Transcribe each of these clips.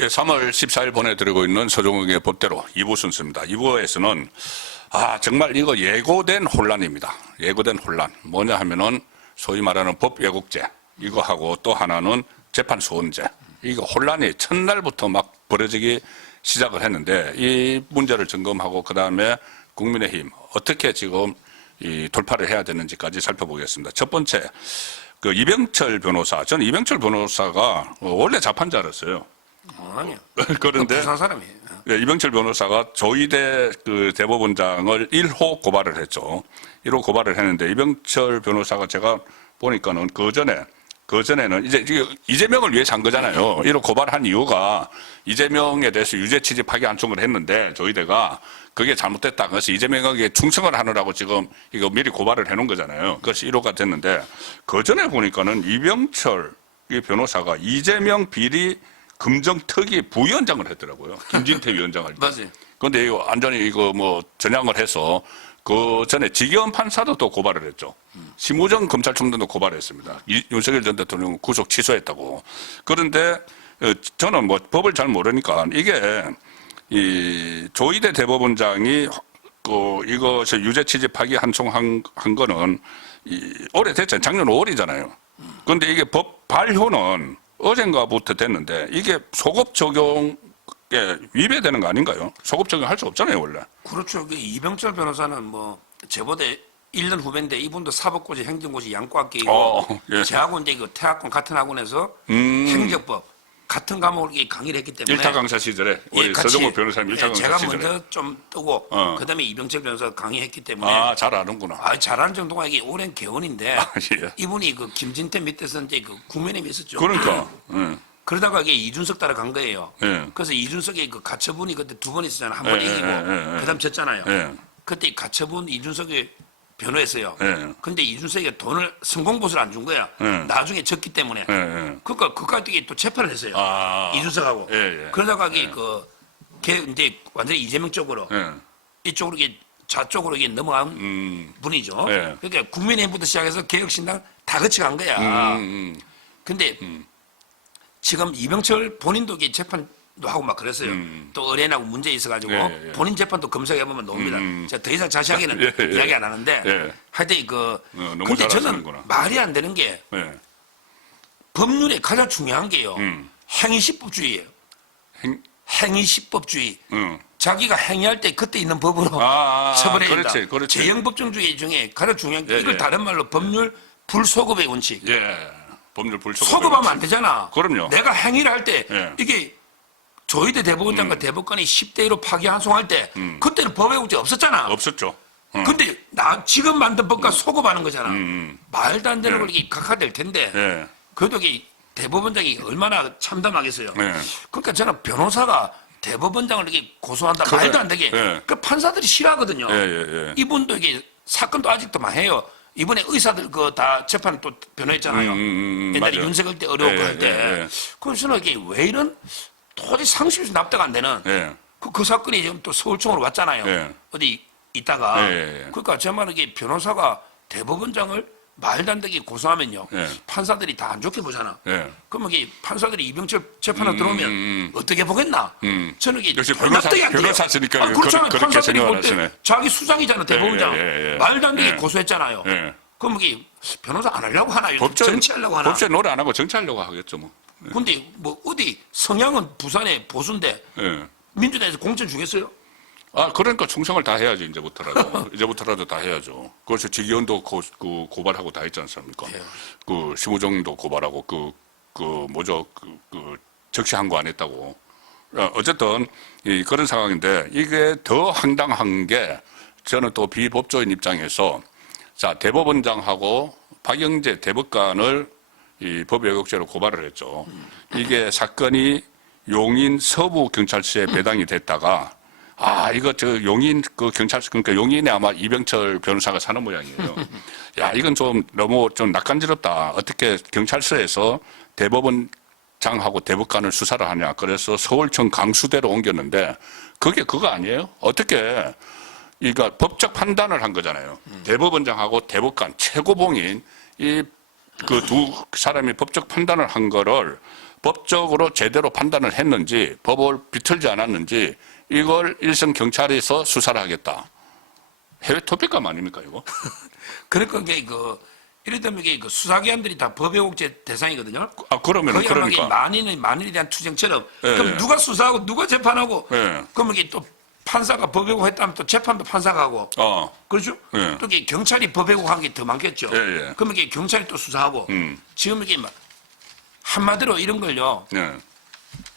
예, 3월 14일 보내드리고 있는 서종욱의 법대로 2부 순서입니다. 2부에서는 정말 이거 예고된 혼란입니다. 예고된 혼란. 뭐냐 하면은 소위 말하는 법 왜곡죄 이거하고 또 하나는 재판 소원죄. 이거 혼란이 첫날부터 막 벌어지기 시작을 했는데 이 문제를 점검하고 그다음에 국민의힘 어떻게 지금 이 돌파를 해야 되는지까지 살펴보겠습니다. 첫 번째 그 이병철 변호사. 저는 이병철 변호사가 원래 자판자였어요. 아니요. 그런데 부산 사람이에요. 예, 이병철 변호사가 조희대 그 대법원장을 1호 고발을 했죠. 1호 고발을 했는데 이병철 변호사가 제가 보니까는 그전에는 이제 이재명을 위해서 한 거잖아요. 1호 고발한 이유가 이재명에 대해서 유죄 취지 파기환송을 했는데 조희대가 그게 잘못됐다. 그래서 이재명에게 충성을 하느라고 지금 이거 미리 고발을 해놓은 거잖아요. 그래서 1호가 됐는데 그전에 보니까는 이병철 이 변호사가 이재명 비리 금정특위 부위원장을 했더라고요. 김진태 위원장을. 맞아요. 그런데 이거 완전히 이거 뭐 전향을 해서 그 전에 지기현 판사도 또 고발을 했죠. 심우정 검찰총장도 고발했습니다. 윤석열 전 대통령 구속 취소했다고. 그런데 저는 뭐 법을 잘 모르니까 이게 이 조희대 대법원장이 그 이것을 유죄 취지 파기환송한 거는 오래됐잖아요. 작년 5월이잖아요. 그런데 이게 법 발효는 어젠가부터 됐는데 이게 소급 적용에 위배되는 거 아닌가요? 소급 적용할 수 없잖아요, 원래. 그렇죠. 그 이병철 변호사는 뭐 저보다 1년 후배인데 이분도 사법고시, 행정고시 양과학계이고 예. 저하고 이제 그 태학원 같은 학원에서 행정법 같은 과목을 강의를 했기 때문에 일타 강사 시절에 우리 같이, 서정호 변호사님 일타 강사 제가 시절에. 먼저 좀 뜨고 그다음에 이병철 변호사가 강의했기 때문에 잘 아는구나. 잘하는 정도가 이게 오랜 개원인데 예. 이분이 그 김진태 밑에서 이제 그 국민의힘에 있었죠. 그러니까. 그러다가 이게 이준석 따라 간 거예요. 예. 그래서 이준석이 그 가처분이 그때 두 번 있었잖아요. 한 번 이기고 그다음 졌잖아요. 예. 그때 가처분 이준석이 변호했어요. 예. 근데 이준석이 돈을 성공보수를 안 준 거야. 예. 나중에 졌기 때문에. 예. 그러니까 그까지 또 재판을 했어요. 이준석하고. 예. 그러다가 걔 이제 완전히 이재명 쪽으로 예. 이쪽으로 이게 좌쪽으로 이게 넘어간 분이죠. 예. 그러니까 국민의힘부터 시작해서 개혁신당 다 거쳐간 거야. 근데 지금 이병철 본인도 이게 재판도 하고 막 그랬어요. 또 의뢰인하고 문제 있어가지고 예. 본인 재판도 검색해보면 나옵니다. 제가 더 이상 자세하게는 예. 이야기 안 하는데 예. 하여튼 너무 근데 잘 저는 아시는구나. 말이 안 되는 게 예. 법률에 가장 중요한 게요. 행위시법주의예요. 행위시법주의. 자기가 행위할 때 그때 있는 법으로 처벌해야 된다. 그렇지. 재형법정주의 중에 가장 중요한 게 예, 이걸 예. 다른 말로 법률 불소급의 원칙. 예. 법률 불소급. 소급하면 안 되잖아. 그럼요. 내가 행위를 할 때 예. 이게 조희대 대법원장과 대법관이 10대 1로 파기환송할 때 그때는 법의 문제 없었잖아. 없었죠. 근데 지금 만든 법과 소급하는 거잖아. 말도 안 되는 예. 걸 이게 각하될 텐데 예. 그래도 이게 대법원장이 얼마나 참담하겠어요. 예. 그러니까 저는 변호사가 대법원장을 이렇게 고소한다 말도 안 되게 예. 그 판사들이 싫어하거든요. 예. 이분도 이게 사건도 아직도 막 해요. 이번에 의사들 그 다 재판 또 변호했잖아요. 옛날에 맞아요. 윤석열 때 어려운 거 할 때. 예. 그래서 저는 이게 왜 이런 도저히 상식이 납득 안 되는 예. 그 사건이 지금 또 서울청으로 왔잖아요. 예. 어디 있다가. 예. 그러니까 제 말은 이게 변호사가 대법원장을 말도 안 되게 고소하면요. 예. 판사들이 다 안 좋게 보잖아. 예. 그러면 이게 판사들이 이병철 재판을 들어오면 어떻게 보겠나? 저는 이게 역시 납득이 안 돼요. 변호사시니까 그렇잖아요. 그렇게 판사들이 생각을 볼 때 하시네. 자기 수장이잖아 대법원장. 예. 말도 안 되게 예. 고소했잖아요. 예. 그럼 이게 변호사 안 하려고 하나? 법제 정치하려고 하나? 법제 노래 안 하고 정치하려고 하겠죠, 뭐. 근데 뭐 어디 성향은 부산의 보수인데 예. 민주당에서 공천 주겠어요? 그러니까 충성을 다 해야죠, 이제부터라도. 이제부터라도 다 해야죠. 그래서 지기현도 고발하고 다 했지 않습니까? 예. 그 심우정도 고발하고 적시한 거 안 했다고. 어쨌든 그런 상황인데 이게 더 황당한 게 저는 또 비법조인 입장에서 자, 대법원장하고 박영재 대법관을 이 법외국죄로 고발을 했죠. 이게 사건이 용인 서부경찰서에 배당이 됐다가 이거 용인 경찰서 그러니까 용인에 아마 이병철 변호사가 사는 모양이에요. 야, 이건 좀 너무 좀 낯간지럽다. 어떻게 경찰서에서 대법원장하고 대법관을 수사를 하냐. 그래서 서울청 강수대로 옮겼는데 그게 그거 아니에요? 어떻게 그러니까 법적 판단을 한 거잖아요. 대법원장하고 대법관 최고봉인 이 그 두 사람이 법적 판단을 한 거를 법적으로 제대로 판단을 했는지 법을 비틀지 않았는지 이걸 일선 경찰에서 수사를 하겠다. 해외 토픽감 아닙니까 이거? 그러니까 이게 이래 되면 이게 수사기관들이 다 법외국제 대상이거든요. 그러면은 그러니까 만인에 대한 투쟁처럼 예, 그럼 예. 누가 수사하고 누가 재판하고 예. 그러면 이게 또 판사가 법외국 했다면 또 재판도 판사가 하고 그렇죠? 예. 또 이게 경찰이 법외국 한 게 더 많겠죠. 예, 예. 그러면 이게 경찰이 또 수사하고 지금 이게 막 한마디로 이런 걸요. 예.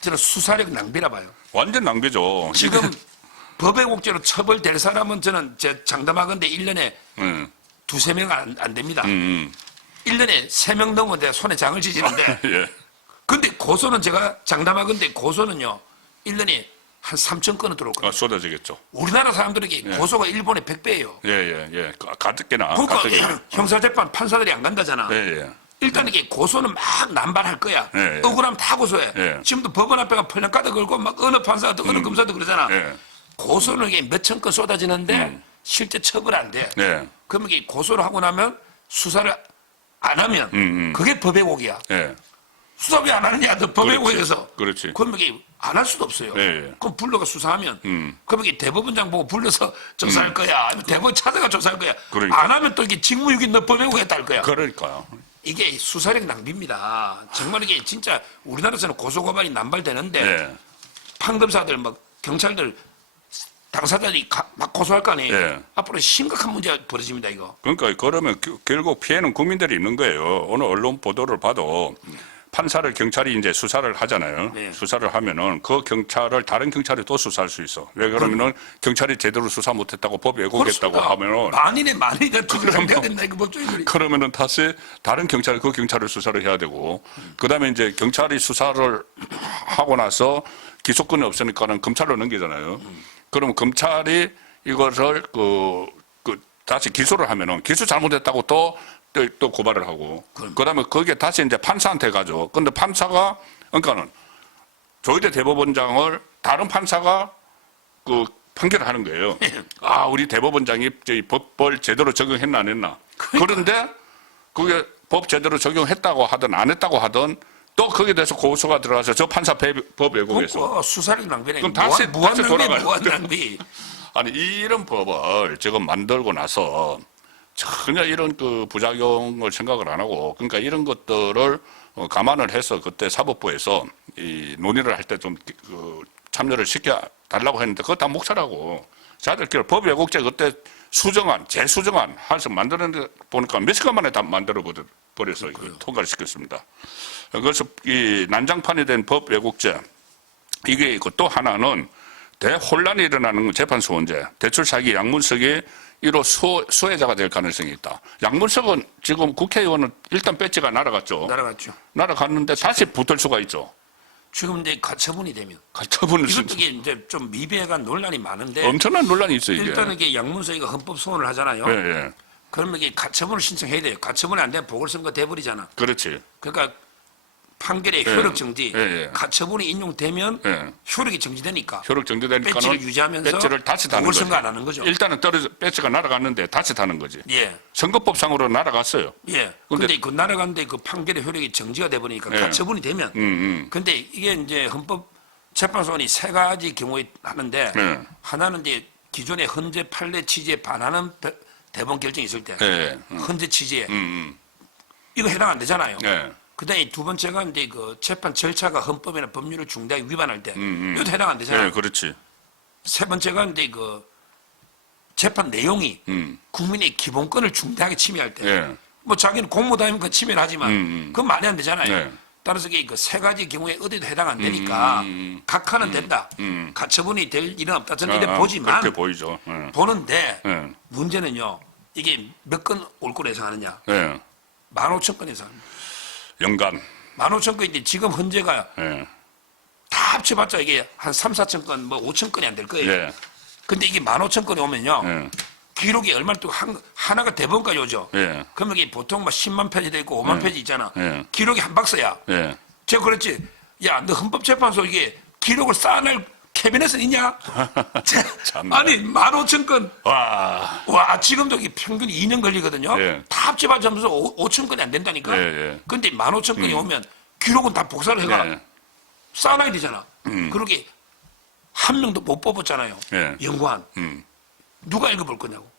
저는 수사력 낭비라 봐요. 완전 낭비죠. 지금 법외국제로 처벌될 사람은 저는 장담하건대 1년에 예. 두세 명 안 됩니다. 1년에 3명 넘으면 내가 손에 장을 지지는데 예. 근데 고소는 제가 장담하건대 고소는요 1년에 한 3천 건은 들어올 거예요. 쏟아지겠죠. 우리나라 사람들에게 고소가 일본의 100배예요. 예. 가뜩이나. 그러니까 가뜩이나. 형사재판 판사들이 안 간다잖아. 예. 일단 이게 고소는 막 남발할 거야. 예. 억울하면 다 고소해. 예. 지금도 법원 앞에가 펄령가드 걸고 막 어느 판사도 어느 검사도 그러잖아. 예. 고소는 이게 몇천 건 쏟아지는데 실제 처벌 안 돼. 예. 그러면 이게 고소를 하고 나면 수사를 안 하면 그게 법외국이야. 예. 수사 왜 안 하느냐? 너 법외국에서. 그렇지. 그러면 이게 안 할 수도 없어요. 예. 그럼 불러가 수사하면 그러면 이게 대법원장 보고 불러서 조사할 거야. 아니면 대법원 찾아가 조사할 거야. 그러니까. 안 하면 또 이게 직무유기 너 법외국에 했다 할 거야. 그러니까요. 이게 수사력 낭비입니다. 정말 이게 진짜 우리나라에서는 고소고발이 남발되는데 예. 판검사들 막 경찰들 당사자들이 막 고소할 거 아니에요. 예. 앞으로 심각한 문제가 벌어집니다 이거. 그러니까 그러면 결국 피해는 국민들이 있는 거예요. 오늘 언론 보도를 봐도 판사를 경찰이 이제 수사를 하잖아요. 네. 수사를 하면은 그 경찰을 다른 경찰이 또 수사할 수 있어. 왜 그러면은 경찰이 제대로 수사 못했다고 법 왜곡했다고 하면은 만인에 투쟁돼야 된다 이거 법조인들이. 그러면은 다시 다른 경찰 그 경찰을 수사를 해야 되고 그다음에 이제 경찰이 수사를 하고 나서 기소권이 없으니까는 검찰로 넘기잖아요. 그럼 검찰이 이것을 다시 기소를 하면은 기소 잘못했다고 또 고발을 하고 그다음에 거기에 다시 이제 판사한테 가죠. 근데 판사가 그러니까는 조희대 대법원장을 다른 판사가 판결을 하는 거예요. 아, 우리 대법원장이 법을 제대로 적용했나 안 했나. 그런데 그게 법 제대로 적용했다고 하든 안 했다고 하든 또 거기에 대해서 고소가 들어가서 저 판사 법 왜곡에서 수사력 낭비네. 그럼 다시 돌아가요. 무한 낭비. 아니 이런 법을 지금 만들고 나서 전혀 이런 부작용을 생각을 안 하고 그러니까 이런 것들을 감안을 해서 그때 사법부에서 이 논의를 할 때 좀 참여를 시켜 달라고 했는데 그거 다 묵살하고 자들끼리 법 왜곡죄 그때 재수정안 해서 만드는데 보니까 몇 시간 만에 다 만들어 버려서 통과를 시켰습니다. 그래서 이 난장판이 된 법 왜곡죄 이게 있고 또 하나는 대혼란이 일어나는 재판소 문제. 대출 사기 양문석이 1호 수혜자가 될 가능성이 있다. 양문석은 지금 국회의원은 일단 배지가 날아갔죠. 날아갔죠. 날아갔는데 다시 붙을 수가 있죠. 지금 이제 가처분이 되면. 가처분을 이것도 이제 좀 미비해간 논란이 많은데. 엄청난 논란이 있어요, 이게. 일단은 이게 양문석이가 헌법 소원을 하잖아요. 예. 그러면 이게 가처분을 신청해야 돼요. 가처분이 안 되면 보궐선거 돼버리잖아. 그렇지. 그러니까 판결의 효력 정지, 예. 가처분이 인용되면 예. 효력이 정지되니까 효력 정지되니까는 배지를 유지하면서 배지를 다시 다는 거지. 보궐선거 안 하는 거죠. 일단은 배지가 날아갔는데 다시 다는 거지. 예. 선거법상으로 날아갔어요. 예. 근데 그 날아갔는데 그 판결의 효력이 정지가 돼 버리니까 예. 가처분이 되면. 근데 이게 이제 헌법 재판소원이 세 가지 경우에 하는데 예. 하나는 이제 기존의 헌재 판례 취지에 반하는 대법원 결정이 있을 때 예. 헌재 취지에 이거 해당 안 되잖아요. 예. 그다음에 두 번째가 이제 그 재판 절차가 헌법이나 법률을 중대하게 위반할 때 이것도 해당 안 되잖아요. 예, 그렇지. 세 번째가 이제 그 재판 내용이 국민의 기본권을 중대하게 침해할 때, 예. 뭐 자기는 공무다니면 그 침해를 하지만 그건 말이 안 되잖아요. 네. 따라서 이게 그 세 가지 경우에 어디도 해당 안 되니까 각하는 된다. 가처분이 될 일은 없다. 저는 이래 보지만 그렇게 보이죠. 예. 보는데 예. 문제는요. 이게 몇 건 올 거로 예상하느냐? 예. 15,000건 예상합니다. 연간. 15,000건인데 지금 헌재가 예. 다 합쳐봤자 이게 한 3, 4천 건, 뭐 5천 건이 안 될 거예요. 예. 근데 이게 15,000건이 오면요. 예. 기록이 얼마나 또 하나가 대법원까지 오죠. 예. 그러면 이게 보통 막 10만 페이지도 있고 5만 페이지 있잖아. 예. 기록이 한 박스야. 예. 제가 그랬지. 야, 너 헌법재판소 이게 기록을 쌓아낼 캐비넷은 있냐? 참네. 아니, 15,000건. 와. 지금도 이게 평균 2년 걸리거든요. 예. 다 합쳐봐서 5,000건이 안 된다니까. 예. 근데 15,000건이 오면 기록은 다 복사를 해가 예. 쌓아놔야 되잖아. 그렇게 한 명도 못 뽑았잖아요. 예. 연구한. 누가 읽어볼 거냐고.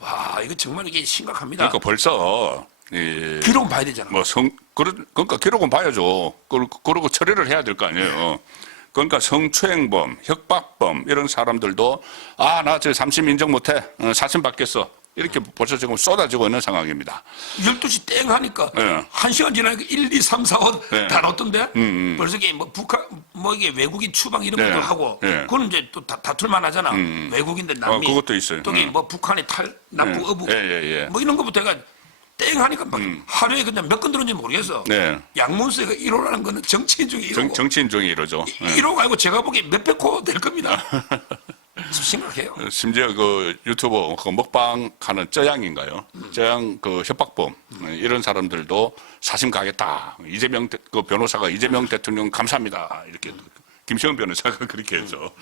와, 이거 정말 이게 심각합니다. 그러니까 벌써 이 기록은 봐야 되잖아. 그러니까 기록은 봐야죠. 그러고 처리를 해야 될 거 아니에요. 그러니까 성추행범, 협박범 이런 사람들도 나 저 3심 인정 못해. 4심 받겠어. 이렇게 벌써 지금 쏟아지고 있는 상황입니다. 12시 땡 하니까 예. 1시간 지나니까 1, 2, 3, 4, 5 예. 다 넣었던데 벌써 이게 뭐 북한 뭐 이게 외국인 추방 이런 예. 것도 하고 예. 그거는 이제 또 다툴만 하잖아. 외국인들 난미. 그것도 있어요. 또 이게 뭐 북한의 남북 예. 어부 예. 뭐 이런 것부터 해가 땡 하니까 막 하루에 그냥 몇 건 들었는지 모르겠어. 네. 양문수가 1호라는 거는 정치인 중에 1호고 정치인 중에 이러죠. 1호가 아니고 제가 보기에 몇백 호 될 겁니다. 좀 심각해요. 심지어 그 유튜버 그 먹방 하는 쩌양인가요? 쩌양 그 협박범 이런 사람들도 사심 가겠다. 이재명 그 변호사가 이재명 대통령 감사합니다. 이렇게 김시영 변호사가 그렇게 했죠.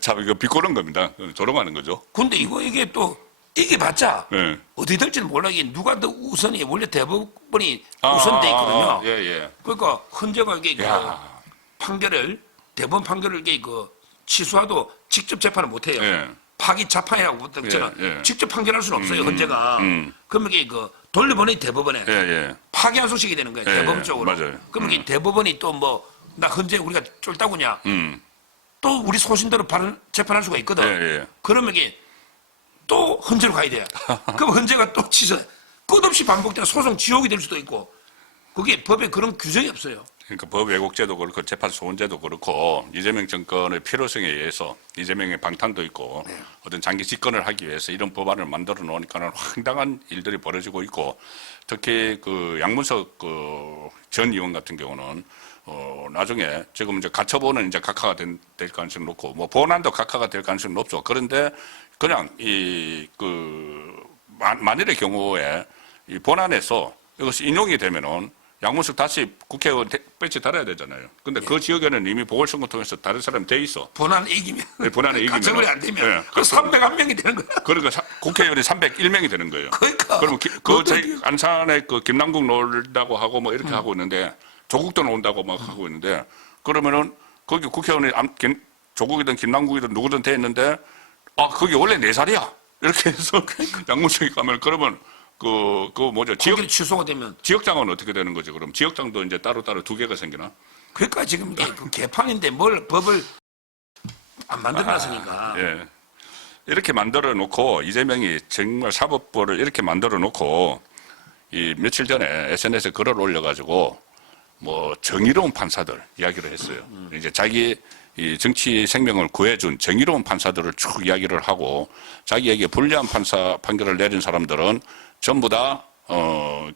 참 이거 비꼬는 겁니다. 조롱하는 거죠. 근데 이게 또 이게 봤자 네. 어디 될지는 몰라. 이게 누가 더 우선이 원래 대법원이 우선돼 있거든요. 예. 그러니까 헌재가 이게 그 야. 판결을 대법원 판결을 이게 그 취소하도 직접 재판을 못 해요. 예. 파기 자판이라고 보통 예. 직접 판결할 수는 없어요. 헌재가. 그러면 이게 그 돌려보내 대법원에 예. 파기한 소식이 되는 거예요. 예, 대법원 쪽으로. 맞아요. 그러면 이 대법원이 또 뭐 나 헌재 우리가 쫄다구냐. 또 우리 소신대로 재판할 수가 있거든. 예. 그러면 이게 또 헌재로 가야 돼. 그럼 헌재가 또 취소. 끝없이 반복되는 소송 지옥이 될 수도 있고. 그게 법에 그런 규정이 없어요. 그러니까 법 왜곡제도 그렇고 재판 소원제도 그렇고 이재명 정권의 필요성에 의해서 이재명의 방탄도 있고 어떤 장기 집권을 하기 위해서 이런 법안을 만들어 놓으니까는 황당한 일들이 벌어지고 있고 특히 그 양문석 그 전 의원 같은 경우는 나중에 지금 이제 가처분은 이제 각하가 될 가능성이 높고 뭐 본안도 각하가 될 가능성이 높죠. 그런데 그냥 만일의 경우에 이 본안에서 이것이 인용이 되면은 양문석 다시 국회의원 배치 달아야 되잖아요. 근데 그 지역에는 이미 보궐선거 통해서 다른 사람이 돼 있어. 본안 이기면. 네, 본안에 이기면. 가처분이 안 되면. 네. 그 301명이 되는 거야. 그러니까 국회의원이 301명이 되는 거예요. 그러니까. 그러면 저희 안산에 그 김남국 놀다고 하고 뭐 이렇게 하고 있는데 조국도 나온다고 막 하고 있는데 그러면은 거기 국회의원이 조국이든 김남국이든 누구든 돼 있는데 거기 원래 4살이야. 이렇게 해서 양문석이 가면 그러면 뭐죠? 거기는 취소가 되면. 지역장은 어떻게 되는 거죠? 그럼 지역장도 이제 따로따로 2개가 생기나? 그러니까 지금 이게 그 개판인데 뭘 법을 안 만들어놨으니까. 예. 이렇게 만들어 놓고 이재명이 정말 사법부를 이렇게 만들어 놓고 이 며칠 전에 SNS에 글을 올려가지고 뭐 정의로운 판사들 이야기를 했어요. 이제 자기 이 정치 생명을 구해준 정의로운 판사들을 쭉 이야기를 하고 자기에게 불리한 판결을 내린 사람들은 전부 다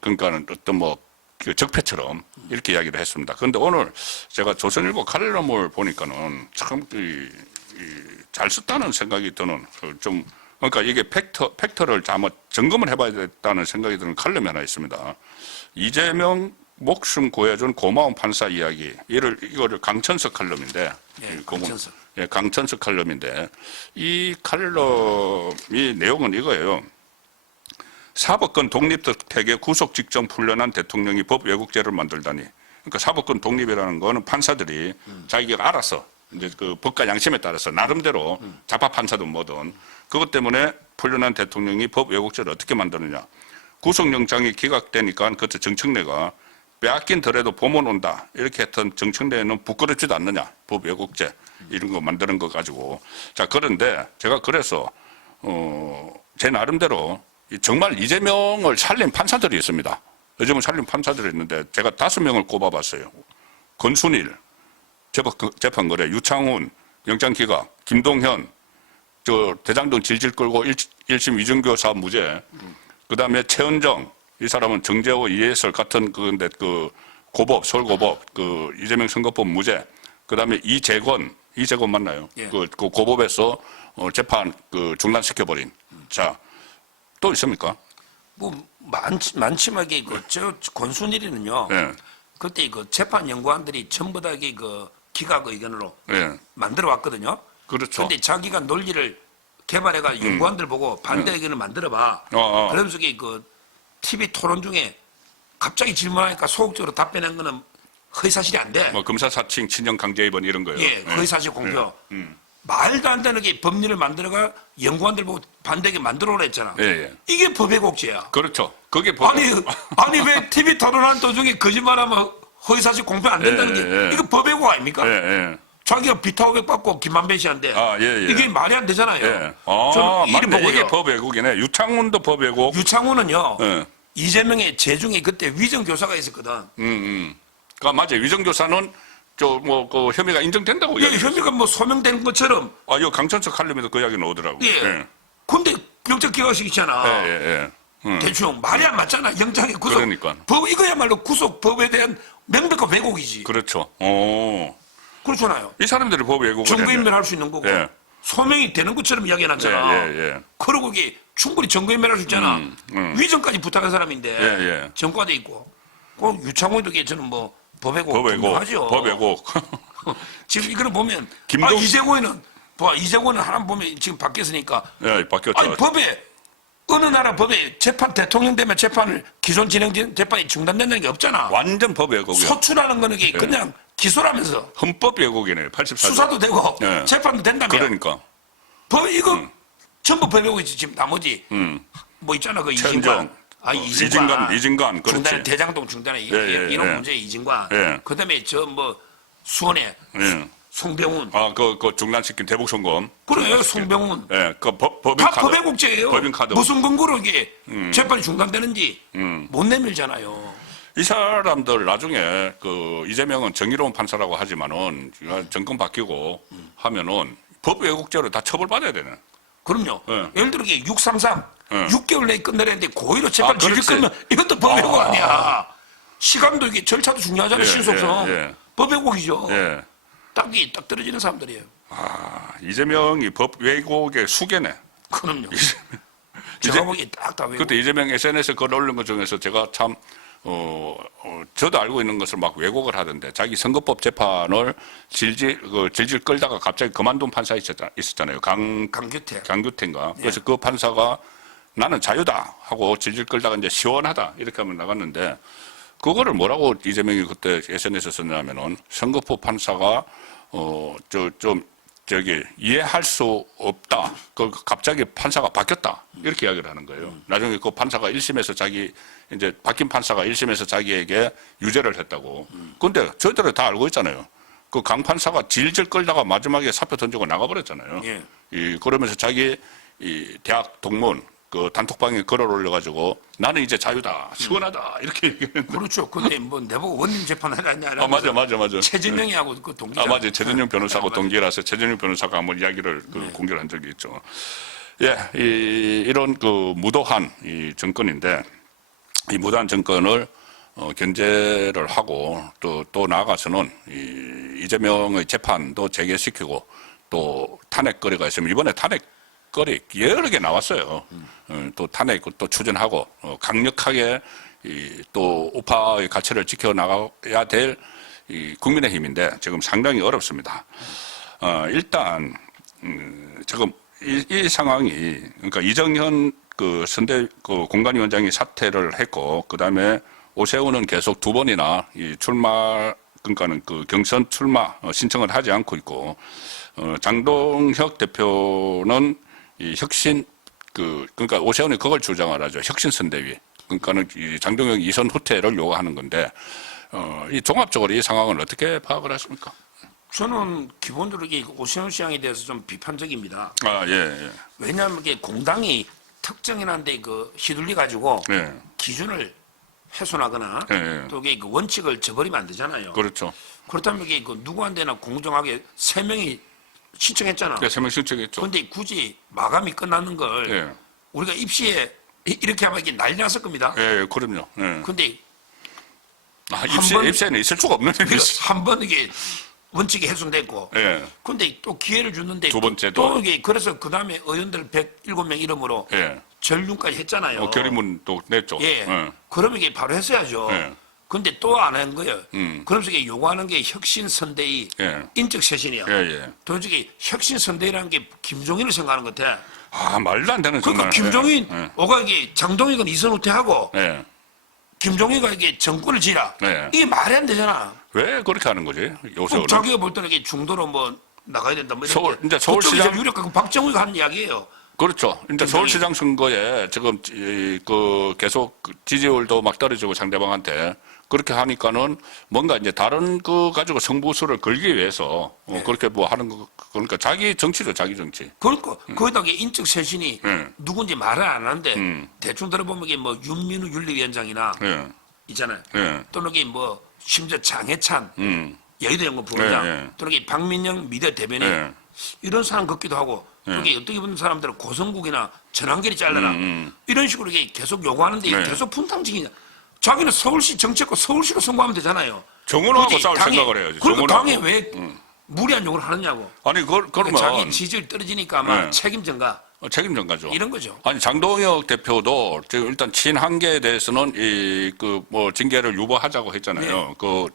그러니까는 어떤 그 적폐처럼 이렇게 이야기를 했습니다. 그런데 오늘 제가 조선일보 칼럼을 보니까는 참 잘 썼다는 생각이 드는 좀 그러니까 이게 팩터를 한번 점검을 해봐야 겠다는 생각이 드는 칼럼이 하나 있습니다. 이재명 목숨 구해준 고마운 판사 이야기 이거를 강천석 칼럼인데 강천석. 강천석 칼럼인데 이 칼럼이 내용은 이거예요. 사법권 독립택에 구속 직전 풀려난 대통령이 법 왜곡죄를 만들다니. 그러니까 사법권 독립이라는 거는 판사들이 자기가 알아서 이제 그 법과 양심에 따라서 나름대로 자파 판사든 뭐든 그것 때문에 풀려난 대통령이 법 왜곡죄를 어떻게 만드느냐. 구속영장이 기각되니까 그때 정청래가 빼앗긴 덜에도 보면 온다. 이렇게 했던 정청래는 부끄럽지도 않느냐. 법 왜곡죄 이런 거 만드는 거 가지고. 자, 그런데 제가 그래서 제 나름대로 정말 이재명을 살린 판사들이 있습니다. 요즘은 살린 판사들이 있는데 제가 5명을 꼽아봤어요. 권순일, 재판거래, 유창훈, 영장기각, 김동현, 대장동 질질 끌고 1심 위증교사 무죄, 그 다음에 최은정, 이 사람은 정재호, 이해설 같은 고법, 서울고법, 이재명 선거법 무죄, 그 다음에 이재권 맞나요? 예. 그 고법에서 재판 중단시켜버린. 자, 또 있습니까? 뭐 많지만 이게 저 권순일이는요. 예. 그때 재판 연구원들이 전부 다 이게 기각 의견으로 만들어 왔거든요. 그렇죠. 그런데 자기가 논리를 개발해가 연구원들 보고 반대 의견을 만들어봐. 그러면서 TV 토론 중에 갑자기 질문하니까 소극적으로 답변한 거는 허위사실이 안 돼. 뭐 검사 사칭, 친형 강제 입원 이런 거요. 예, 허위사실 공표. 말도 안 되는 게 법률을 만들어가 연구원들 보고 반대하게 만들어 오라 했잖아. 예, 예. 이게 법의 곡지야. 그렇죠. 그게 아니 왜 TV 토론하는 도중에 거짓말하면 허위사실 공표 안 된다는 예, 게 예. 이거 법의 곡 아닙니까? 예, 예. 자기가 비타 500 받고 김만배 씨한테 아, 예, 예. 이게 말이 안 되잖아요. 예. 저는 이리 맞네. 보고요. 이게 법 왜곡이네. 유창훈도 법 왜곡. 유창훈은요. 예. 이재명의 재중에 그때 위정 교사가 있었거든. 그러니까 맞아요. 위정교사는 그 혐의가 인정된다고 예, 이야기했어요. 혐의가 뭐 소명된 것처럼. 아, 이거 강천석 칼럼에도 그 이야기 나오더라고. 예. 예. 근데 영장 기각시키잖아. 예, 예, 예. 대충 말이 안 맞잖아. 영장의 구속. 그러니까. 법 이거야말로 구속법에 대한 명백한 왜곡이지. 그렇죠. 그렇잖아요. 이 사람들이 법 왜곡을 증거인멸할 수 있는 거고 예. 소명이 되는 것처럼 이야기해놨잖아. 예, 예. 그러고 이게 충분히 증거인멸할 수 있잖아. 위정까지 부탁한 사람인데 예, 예. 전과돼 있고. 그 유창훈도 저는 뭐 법왜곡 하죠. 법 왜곡. 지금 이거는 보면 김동- 이재고는 하나 보면 지금 바뀌었으니까 예, 바뀌었죠. 아니 법에 어느 나라 법에 재판 대통령 되면 재판을 기존 진행된 재판이 중단된다는 게 없잖아. 완전 법 왜곡이야. 소추라는 거는 이게 그냥 기소라면서 헌법 왜곡이네. 84조. 수사도 되고 예. 재판도 된다며. 그러니까. 법 이거 전부 법 왜곡이지. 지금 나머지 뭐 있잖아 그 천정. 이진관. 이진관, 그렇지. 중단에 대장동 중단에 예, 이런 예. 문제 이진관. 예. 그다음에 저 뭐 수원에 예. 송병훈. 아, 그 중단시킨 대북송금. 그래요, 송병훈. 예, 그 법인 다 카드. 법의 국제예요. 법인 카드. 무슨 근거로 이게 재판이 중단되는지 못 내밀잖아요. 이 사람들 나중에 이재명은 정의로운 판사라고 하지만은 정권 바뀌고 하면은 법 왜곡죄로 다 처벌받아야 되네. 그럼요. 예. 예를 들어 이게 633, 예. 6개월 내에 끝내려는데 고의로 재판 질질 그렇지. 끌면 이것도 법 왜곡 아니야. 시간도 이게 절차도 중요하잖아요. 예, 신속성. 예. 법 왜곡이죠. 예. 딱 떨어지는 사람들이에요. 이재명이 법 왜곡의 수괴네. 그럼요. 제가 보기에 딱다 왜곡. 그때 이재명 SNS에 글 올린 것 중에서 제가 참, 저도 알고 있는 것을 막 왜곡을 하던데 자기 선거법 재판을 질질 끌다가 갑자기 그만둔 판사 있었잖아요. 강규태인가. 그래서 그 판사가 나는 자유다 하고 질질 끌다가 이제 시원하다 이렇게 하면 나갔는데 그거를 뭐라고 이재명이 그때 SNS에 썼냐면은 선거법 판사가 이해할 수 없다. 갑자기 판사가 바뀌었다. 이렇게 이야기를 하는 거예요. 나중에 그 판사가 1심에서 이제 바뀐 판사가 1심에서 자기에게 유죄를 했다고. 근데 저희들은 다 알고 있잖아요. 그 강 판사가 질질 끌다가 마지막에 사표 던지고 나가버렸잖아요. 예. 그러면서 자기 이 대학 동문 그 단톡방에 글을 올려가지고 나는 이제 자유다, 시원하다 이렇게 얘기했는데. 그렇죠. 근데 뭐 내보고 원님 재판을 하냐. 맞아. 최진영이하고 그 동기자. 맞아요. 최진영 변호사하고 동기라서 최진영 변호사가 한번 이야기를 공개를 한 적이 있죠. 예, 이런 그 무도한 이 정권인데 이 무도한 정권을 견제를 하고 또 나아가서는 이재명의 재판도 재개시키고 또 탄핵거리가 있으면 이번에 탄핵거리 여러 개 나왔어요. 또 탄핵 또 추진하고 강력하게 또 우파의 가치를 지켜나가야 될 국민의힘인데 지금 상당히 어렵습니다. 일단 지금 이 상황이 그러니까 이정현 그 선대 그 공관위원장이 사퇴를 했고 그다음에 오세훈은 계속 두 번이나 출마 그러니까는 그 경선 출마 신청을 하지 않고 있고 장동혁 대표는 이 혁신 그러니까 오세훈이 그걸 주장을 하죠. 혁신 선대위. 그러니까는 이 장동혁 이선 후퇴를 요구하는 건데 이 종합적으로 이 상황을 어떻게 파악을 하십니까? 저는 기본적으로 이 오세훈 시장에 대해서 좀 비판적입니다. 예. 왜냐하면 이게 공당이 특정인한테 휘둘리 가지고 예. 기준을 훼손하거나 예. 또 이게 그 원칙을 저버리면 안 되잖아요. 그렇죠. 그렇다면 이게 누구한테나 공정하게 3명이 신청했잖아. 네, 세명 신청했죠. 그런데 굳이 마감이 끝났는 걸 예. 우리가 입시에 이렇게 하면 이게 난리 났을 겁니다. 예, 그럼요. 예. 근데 입시에는 있을 수가 없는 일이지. 한 번 이게 원칙이 훼손됐고, 예. 근데 또 기회를 줬는데 두 번째도. 또 이게 그래서 그 다음에 의원들 107명 이름으로 예. 전륜까지 했잖아요. 결의문도 냈죠. 예. 그러면 이게 바로 했어야죠. 예. 근데 또 안 한 거예요. 그러면서 이게 요구하는 게 혁신 선대위 예. 인적 쇄신이야. 예. 도저히 혁신 선대위라는 게 김종인을 생각하는 것 같아. 말도 안 되는 그러니까 정말. 김종인, 예. 오가 이게 장동익은 이선 후퇴하고 예. 김종인가 이게 정권을 지라. 네. 이게 말이 안 되잖아. 왜 그렇게 하는 거지? 요새는. 자기가 볼 때는 이게 중도로 뭐 나가야 된다. 뭐 이런 서울, 게. 이제 그쪽이 서울시장- 제일 유력하고 박정우가 한 이야기예요. 그렇죠. 이제 서울시장 선거에 지금 그 계속 지지율도 막 떨어지고 상대방한테 그렇게 하니까는 뭔가 이제 다른 그 가지고 승부수를 걸기 위해서 그렇게 뭐 하는 거 그러니까 자기 정치죠, 자기 정치. 그러니까 거기다가 인적 쇄신이 네. 누군지 말을 안 하는데 대충 들어보면 이게 뭐 윤민우 윤리위원장이나 예. 있잖아요. 예. 또는 이게 뭐 심지어 장해찬 여의도 연구 부원장 예, 예. 또는 이게 박민영 미대 대변인 예. 이런 사람 같기도 하고 또 이게 어떻게 보는 사람들은 고성국이나 전환길이 잘라라 이런 식으로 이게 계속 요구하는데 이게 네. 계속 분탕질이냐. 자기는 서울시 정치권 서울시로 선거하면 되잖아요. 정원하고 굳이 싸울 당에- 생각을 해야지. 그러니까 정원하고. 당에 왜 무리한 욕을 하느냐고. 아니 그러면 그러니까 자기 지지율 떨어지니까 아마 네. 책임전가 책임 전가죠. 이런 거죠. 아니 장동혁 대표도 지금 일단 친한계에 대해서는 이 그 뭐 징계를 유보하자고 했잖아요. 네. 그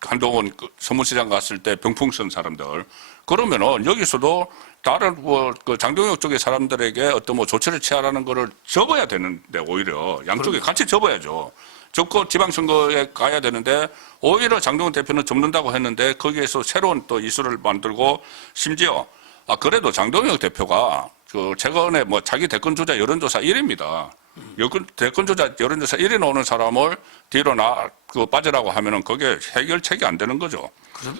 한동훈 그 서문시장 갔을 때 병풍 쓴 사람들 그러면은 여기서도 다른 뭐 그 장동혁 쪽의 사람들에게 어떤 뭐 조치를 취하라는 거를 접어야 되는데 오히려 양쪽에 같이 접어야죠. 접고 지방선거에 가야 되는데 오히려 장동훈 대표는 접는다고 했는데 거기에서 새로운 또 이슈를 만들고 심지어 그래도 장동혁 대표가 그 최근에 뭐 자기 대권 주자 여론조사 1위입니다. 대권 주자 여론조사 1위 나오는 사람을 뒤로 빠지라고 하면은 그게 해결책이 안 되는 거죠. 그럼요.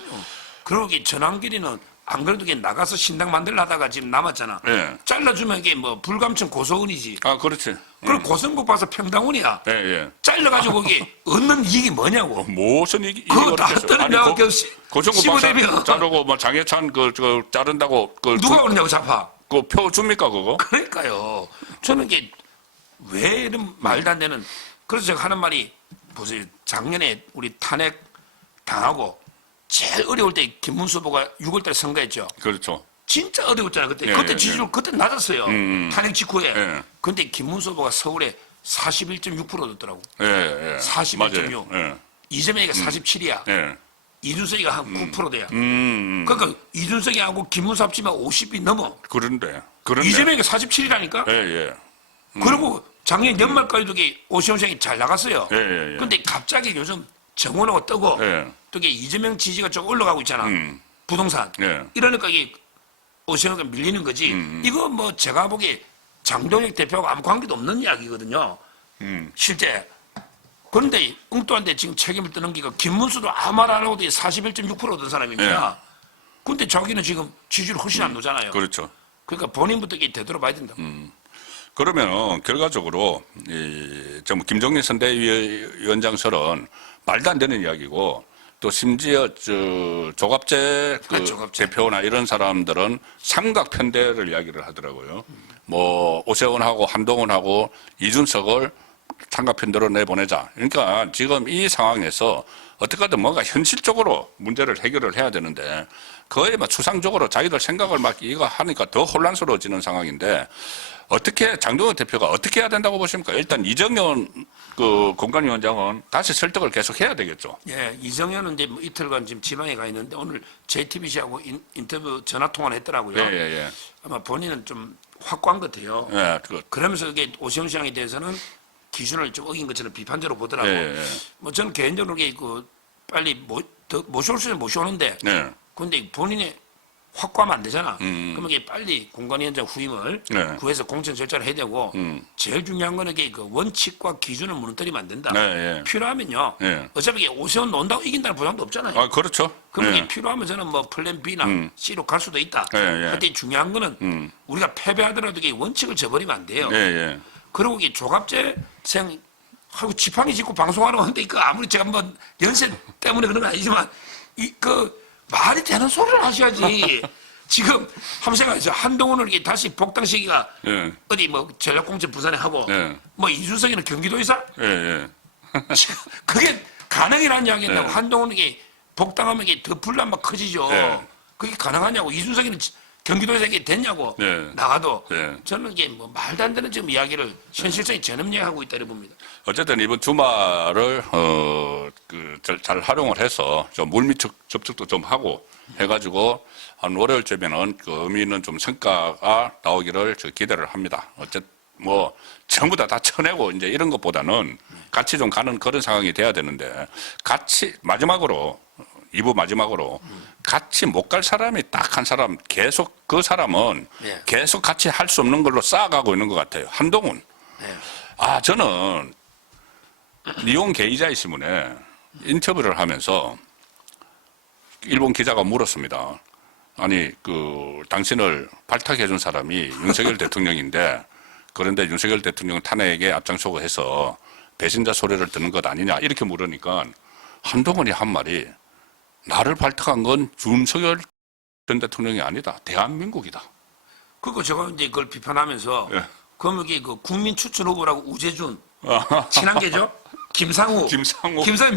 그러기 전환길이는 안 그래도 이게 나가서 신당 만들려 하다가 지금 남았잖아. 예. 잘라주면 이게 뭐 불감청 고소은이지. 그렇지. 그럼 고성국 봐서 평당원이야. 예, 예. 잘라가지고 거기 얻는 이익이 뭐냐고. 무슨 이익이 그거 다 어렵겠어요. 떨어져. 아니, 고성국 15대면 자르고 뭐 장해찬 그 자른다고 누가 그러냐고 잡아. 그 표 줍니까 그거? 그러니까요. 저는 이게 왜 이런 말도 안 되는. 그래서 제가 하는 말이 보세요. 작년에 우리 탄핵 당하고 제일 어려울 때 김문수 후보가 6월달에 선거했죠. 그렇죠. 진짜 어려웠잖아요. 그때 예, 그때 예, 지지율 그때 낮았어요. 탄핵 직후에. 예. 근데 김문수 후보가 서울에 41.6%였더라고. 예, 예. 41.6. 맞아요. 예. 이재명이가 47이야. 예. 이준석이가 한 9%대야. 그러니까 이준석이하고 김문수 합치면 50이 넘어. 그런데. 이재명이가 47이라니까. 예, 예. 그리고 작년 연말까지도 오시훈 시장이 잘 나갔어요. 예, 예, 예. 근데 갑자기 요즘 정원하고 뜨고 예. 또 이게 이재명 지지가 좀 올라가고 있잖아. 부동산. 예. 이러니까 이게 오시훈이가 밀리는 거지. 이거 뭐 제가 보기에 장동혁 대표하고 아무 관계도 없는 이야기거든요. 실제. 그런데 엉뚱한데 지금 책임을 떠는 게 김문수도 아무 말 안 하고도 41.6% 얻은 사람입니다. 근데 자기는 지금 지지율 훨씬 안 놓잖아요. 그렇죠. 그러니까 본인부터 이게 되돌아봐야 된다. 그러면 결과적으로 좀 김종인 선대위원장설은 말도 안 되는 이야기고 또 심지어 조갑재 조갑재. 대표나 이런 사람들은 삼각 편대를 이야기를 하더라고요. 뭐 오세훈하고 한동훈하고 이준석을 삼각 편대로 내보내자. 그러니까 지금 이 상황에서 어떻게든 뭔가 현실적으로 문제를 해결을 해야 되는데 거의 막 추상적으로 자기들 생각을 막 이거 하니까 더 혼란스러워지는 상황인데 어떻게 장동혁 대표가 어떻게 해야 된다고 보십니까? 일단 이정현 그 공관위원장은 다시 설득을 계속 해야 되겠죠. 예, 이정현은 이제 뭐 이틀간 지금 지방에 가 있는데 오늘 JTBC하고 인터뷰 전화 통화를 했더라고요. 예. 아마 본인은 좀 확고한 것 같아요. 예, 그러면서 이게 오세훈 시장에 대해서는 기준을 좀 어긴 것처럼 비판적으로 보더라고. 예. 뭐 저는 개인적으로 이게 그 빨리 더 모셔올 수는 모셔오는데, 네. 근데 본인이 확고하면 안 되잖아. 그러면 이게 빨리 공관위원장 후임을 네. 구해서 공천 절차를 해야 되고, 제일 중요한 거는 이게 그 원칙과 기준을 무너뜨리면 안 된다. 네, 예. 필요하면요. 예. 어차피 이게 오세훈 논다고 이긴다는 보장도 없잖아요. 그렇죠. 그럼 예. 이게 필요하면 저는 뭐 플랜 B나 C로 갈 수도 있다. 예. 근데 중요한 거는 우리가 패배하더라도 이게 원칙을 저버리면 안 돼요. 예. 그리고 이게 조갑재 생 하고 지팡이 짚고 방송하러 왔는데 그 아무리 제가 뭐 연세 때문에 그런 건 아니지만 말이 되는 소리를 하셔야지. 지금 한번 생각해서 한동훈을 이렇게 다시 복당시기가 예. 어디 뭐 전략공천 부산에 하고 예. 뭐 이준석이는 경기도에서 예. 그게 가능이라는 이야기인데 예. 한동훈에게 복당하면 이게 더 분란만 커지죠. 예. 그게 가능하냐고. 이준석이는 경기도에서 이게 됐냐고. 예. 나가도. 예. 저는 이게 뭐 말도 안 되는 지금 이야기를 현실성이 전염예하고 있다 이렇게 봅니다. 어쨌든 이번 주말을 잘 활용을 해서 좀 물밑 접촉도 좀 하고 해가지고 한 월요일쯤에는 그 의미 있는 좀 성과가 나오기를 기대를 합니다. 뭐 전부 다 쳐내고 이제 이런 것보다는 같이 좀 가는 그런 상황이 돼야 되는데 같이 마지막으로 2부 마지막으로 같이 못 갈 사람이 딱 한 사람 계속 그 사람은 예. 계속 같이 할 수 없는 걸로 쌓아가고 있는 것 같아요. 한동훈. 예. 저는 니온 게이자이 신문에 인터뷰를 하면서 일본 기자가 물었습니다. 아니, 당신을 발탁해 준 사람이 윤석열 대통령인데 그런데 윤석열 대통령 탄핵에 앞장서고 해서 배신자 소리를 듣는 것 아니냐 이렇게 물으니까 한동훈이 한 말이 나를 발탁한 건 윤석열 전 대통령이 아니다. 대한민국이다. 그리고 제가 이제 그걸 비판하면서 예. 그럼 여기 그 국민 추천 후보라고 우재준 친한계죠? 김상우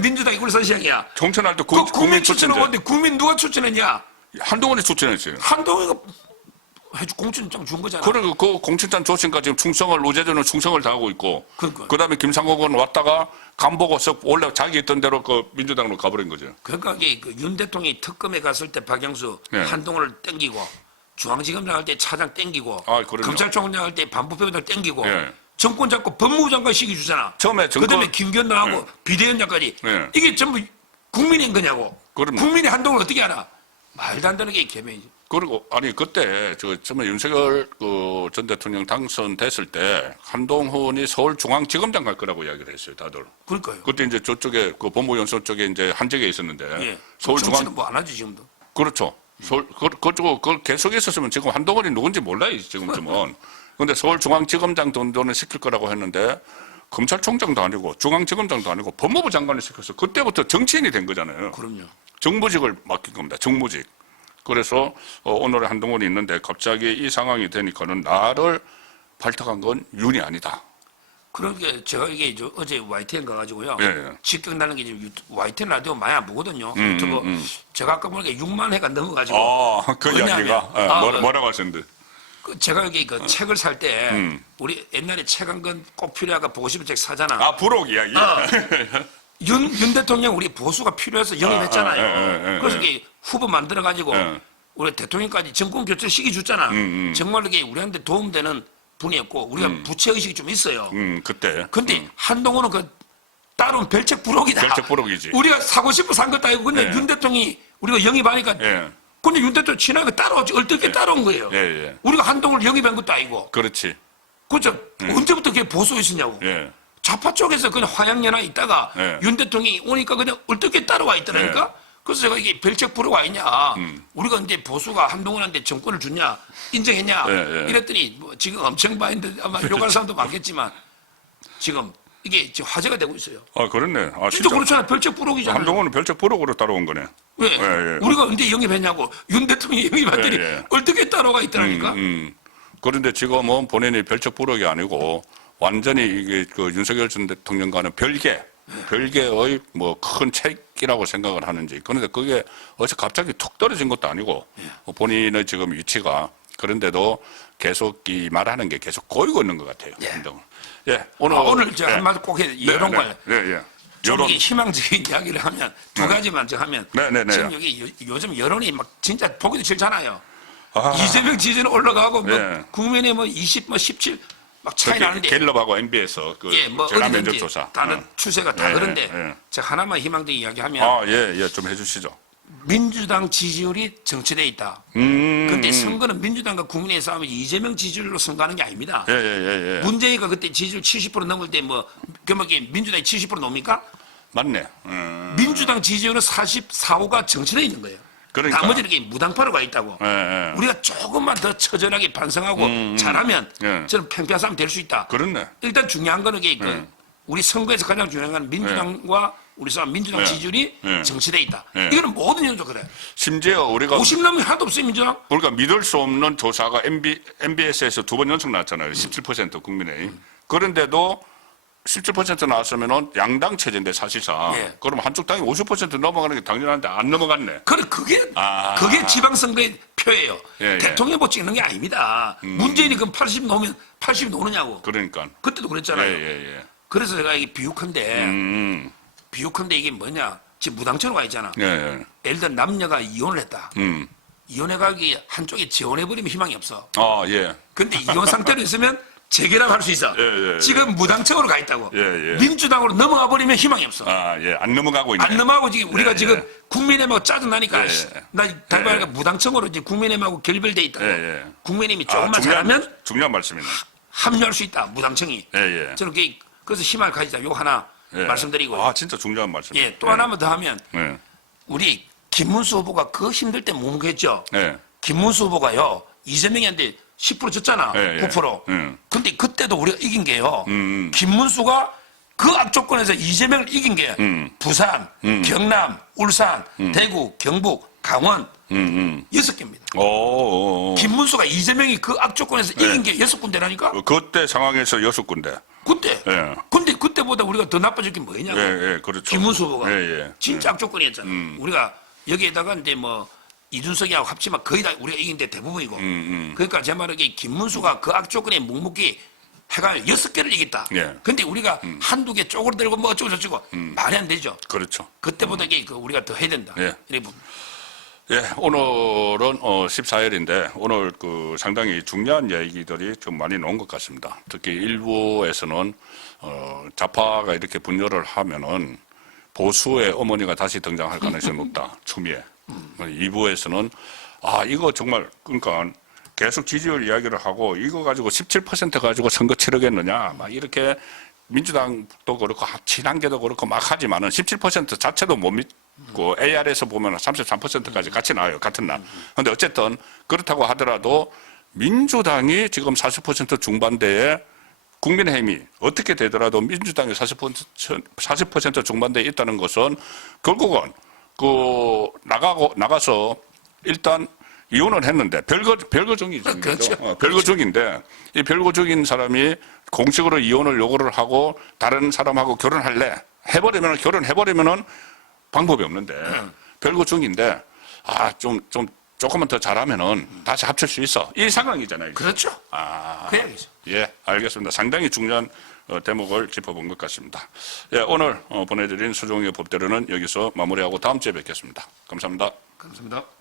민주당 이굴선시장이야. 총선할 때 그 국민 추천 추천제. 후보인데 국민 누가 추천했냐? 한동훈이 추천했어요. 한동훈이가 공천장 준 거잖아. 그리고 그 공천장 줬으니까 지금 우재준은 충성을 다하고 있고, 그러니까. 그 다음에 김상욱은 왔다가 간 보고 썩 원래 자기 있던 대로 그 민주당으로 가버린 거죠. 그러니까 이게 윤 대통령이 특검에 갔을 때 박영수 네. 한동훈을 땡기고 중앙지검장 할 때 차장 땡기고 그럼요. 검찰총장 할 때 반부패부장 땡기고 네. 정권 잡고 법무부 장관 시기 주잖아. 처음에 그다음에 김견나하고 비대위원장까지 네. 이게 전부 국민인 거냐고. 그럼요. 국민이 한동훈을 어떻게 알아? 말도 안 되는 게 개명이지. 그리고 그때 처음에 윤석열 전 대통령 당선됐을 때 한동훈이 서울중앙지검장 갈 거라고 이야기를 했어요, 다들. 그러니까요. 그때 이제 저쪽에 법무연수원 쪽에 이제 한적에 있었는데 예. 서울중앙 정치는 뭐 안 하지 지금도. 그렇죠. 그걸 계속 있었으면 지금 한동훈이 누군지 몰라요, 지금쯤은. 근데 서울중앙지검장 정도는 시킬 거라고 했는데 검찰총장도 아니고 중앙지검장도 아니고 법무부 장관을 시켰어. 그때부터 정치인이 된 거잖아요. 그럼요. 정무직을 맡긴 겁니다. 정무직. 그래서 오늘의 한동훈이 있는데 갑자기 이 상황이 되니까는 나를 발탁한 건 윤이 아니다. 그러니까 제가 이게 어제 YTN 가가지고요. 예. 직격 나는 게 지금 YTN 라디오 많이 안 보거든요. 유튜브. 제가 아까 보니까 6만 회가 넘어가지고. 그 왜냐하면, 이야기가 뭐라고 하셨는데? 제가 여기 그 책을 살 때 우리 옛날에 책 한 권 꼭 필요하가 보고 싶은 책 사잖아. 부록 이야기. 윤 대통령 우리 보수가 필요해서 영입했잖아요. 예. 그래서 이게 후보 만들어가지고 우리 대통령까지 정권 교체 시기 줬잖아. 정말 이게 우리한테 도움되는 분이었고 우리가 부채의식이 좀 있어요. 그때. 근데 한동훈은 따로 별책 부록이다. 별책 부록이지. 우리가 사고 싶어 산 것도 아니고 근데 예. 윤 대통령이 우리가 영입하니까 근데 윤 대통령 친하게 따라오지 어떻게 따라온 거예요. 예. 우리가 한동훈을 영입한 것도 아니고. 그렇지. 그렇죠. 언제부터 그게 보수에 있었냐고. 예. 좌파 쪽에서 그냥 화양연화 있다가 예. 윤 대통령이 오니까 그냥 어떻게 따라와 있더라니까. 그래서 제가 이게 별책 부록 아니냐. 우리가 이제 보수가 한동훈한테 정권을 줬냐 인정했냐 이랬더니 뭐 지금 엄청 많은데 아마 욕할 사람도 많겠지만 지금 이게 지금 화제가 되고 있어요. 그렇네. 진짜 그렇잖아. 별책 부록이잖아요. 한동훈은 별책 부록으로 따라온 거네. 왜? 우리가 언제 영입했냐고. 윤 대통령이 영입했더니 어떻게 따라가 있더라니까. 그런데 지금은 본인이 별책 부록이 아니고 완전히 이게 윤석열 전 대통령과는 별개의 뭐 큰 책이라고 생각을 하는지. 그런데 그게 어제 갑자기 툭 떨어진 것도 아니고 본인의 지금 위치가 그런데도 계속 이 말하는 게 계속 고이고 있는 것 같아요. 한동훈. 오늘 제가 한마디 꼭 해야 여론과 좀 여론. 이게 희망적인 이야기를 하면 두 가지만 저 하면 지금 여기 요즘 여론이 막 진짜 보기도 싫잖아요. 이재명 지지는 올라가고 뭐 국민의 뭐 20, 뭐 17 막 차이 나는데 갤럽하고 MB에서 뭐 재난 면접 조사 다른 추세가 다 그런데 제가 하나만 희망적인 이야기하면 좀 해주시죠. 민주당 지지율이 정체돼 있다. 근데 선거는 민주당과 국민의 싸움이 이재명 지지율로 선거하는 게 아닙니다. 문재인이가 그때 지지율 70% 넘을 때 뭐 그만큼 민주당이 70% 넘습니까? 맞네. 민주당 지지율은 44, 5가 정체돼 있는 거예요. 그러니까. 나머지는 이게 무당파로 가 있다고. 우리가 조금만 더 처절하게 반성하고 잘하면 저는 팽팽한 싸움 될 수 있다. 그렇네. 일단 중요한 거는 우리 선거에서 가장 중요한 건 민주당과 우리 사람 민주당 지지율이 정치돼 있다. 이거는 모든 연도 그래. 심지어 우리가 50 넘으면 하나도 없어요 민주당. 우리가 믿을 수 없는 조사가 MBS에서 2번 연속 나왔잖아요. 17% 국민의힘. 그런데도 17% 나왔으면은 양당 체제인데 사실상. 그럼 한쪽 당이 50% 넘어가는 게 당연한데 안 넘어갔네. 그게 지방선거의 표예요. 대통령 보 찍는 게 아닙니다. 문재인이 그럼 80 넘으면 80 노느냐고. 그러니까. 그때도 그랬잖아요. 그래서 제가 이게 비유컨대 이게 뭐냐. 지금 무당처럼 와 있잖아. 예를 들어 남녀가 이혼을 했다. 이혼해가기 한쪽에 지원해버리면 희망이 없어. 근데 이혼 상태로 있으면 재결합할 수 있어. 지금 무당층으로 가 있다고. 민주당으로 넘어가 버리면 희망이 없어. 안 넘어가고 있네. 안 넘어가고 지금 우리가 지금 예. 국민의힘하고 짜증나니까 나 달방이니까 예. 무당층으로 이제 국민의힘하고 결별돼 있다. 국민의힘이 조금만 중요한, 잘하면 중요한 말씀이네. 합류할 수 있다. 무당층이. 저는 그래서 희망을 가지자. 요 하나 말씀드리고. 진짜 중요한 말씀이네. 예, 또 하나만 더 하면 우리 김문수 후보가 그 힘들 때 묵묵했죠. 김문수 후보가요 이재명이한테 10% 졌잖아. 9%. 근데 그때도 우리가 이긴 게요. 김문수가 그 악조건에서 이재명을 이긴 게 부산, 경남, 울산, 대구, 경북, 강원 6개입니다. 김문수가 이재명이 그 악조건에서 이긴 게 6군데라니까? 그때 상황에서 6군데. 그때. 근데 그때보다 우리가 더 나빠질 게 뭐냐고. 그렇죠. 김문수 후보가 진짜 악조건이었잖아. 우리가 여기에다가 이제 뭐 이준석이하고 합치면 거의 다 우리가 이긴 데 대부분이고. 그러니까 제 말은 김문수가 그 악조건에 묵묵히 해가 6개를 이겼다. 근데 우리가 한두 개 쪼그러들고 뭐 어쩌고 저쩌고 말이 안 되죠. 그렇죠. 그때보다 우리가 더 해야 된다. 오늘은 14일인데 오늘 그 상당히 중요한 얘기들이 좀 많이 나온 것 같습니다. 특히 일부에서는 좌파가 이렇게 분열을 하면은 보수의 어머니가 다시 등장할 가능성이 높다. 추미애. 2부에서는 이거 정말 그러니까 계속 지지율 이야기를 하고 이거 가지고 17% 가지고 선거 치르겠느냐 막 이렇게 민주당도 그렇고 친한계도 그렇고 막 하지만은 17% 자체도 못 믿고 AR에서 보면 33%까지 같이 나와요. 같은 날. 그런데 어쨌든 그렇다고 하더라도 민주당이 지금 40% 중반대에 국민의힘이 어떻게 되더라도 민주당이 40% 중반대에 있다는 것은 결국은 나가서 일단 이혼을 했는데 별거종이죠. 그렇죠. 별거종인데 이 별거종인 사람이 공식으로 이혼을 요구를 하고 다른 사람하고 결혼해버리면은 방법이 없는데 별거종인데 조금만 더 잘하면은 다시 합칠 수 있어. 이 상황이잖아요. 그렇죠. 그 얘기죠. 예, 알겠습니다. 상당히 중요한 대목을 짚어본 것 같습니다. 예, 오늘 보내드린 수종의 법대로는 여기서 마무리하고 다음 주에 뵙겠습니다. 감사합니다. 감사합니다.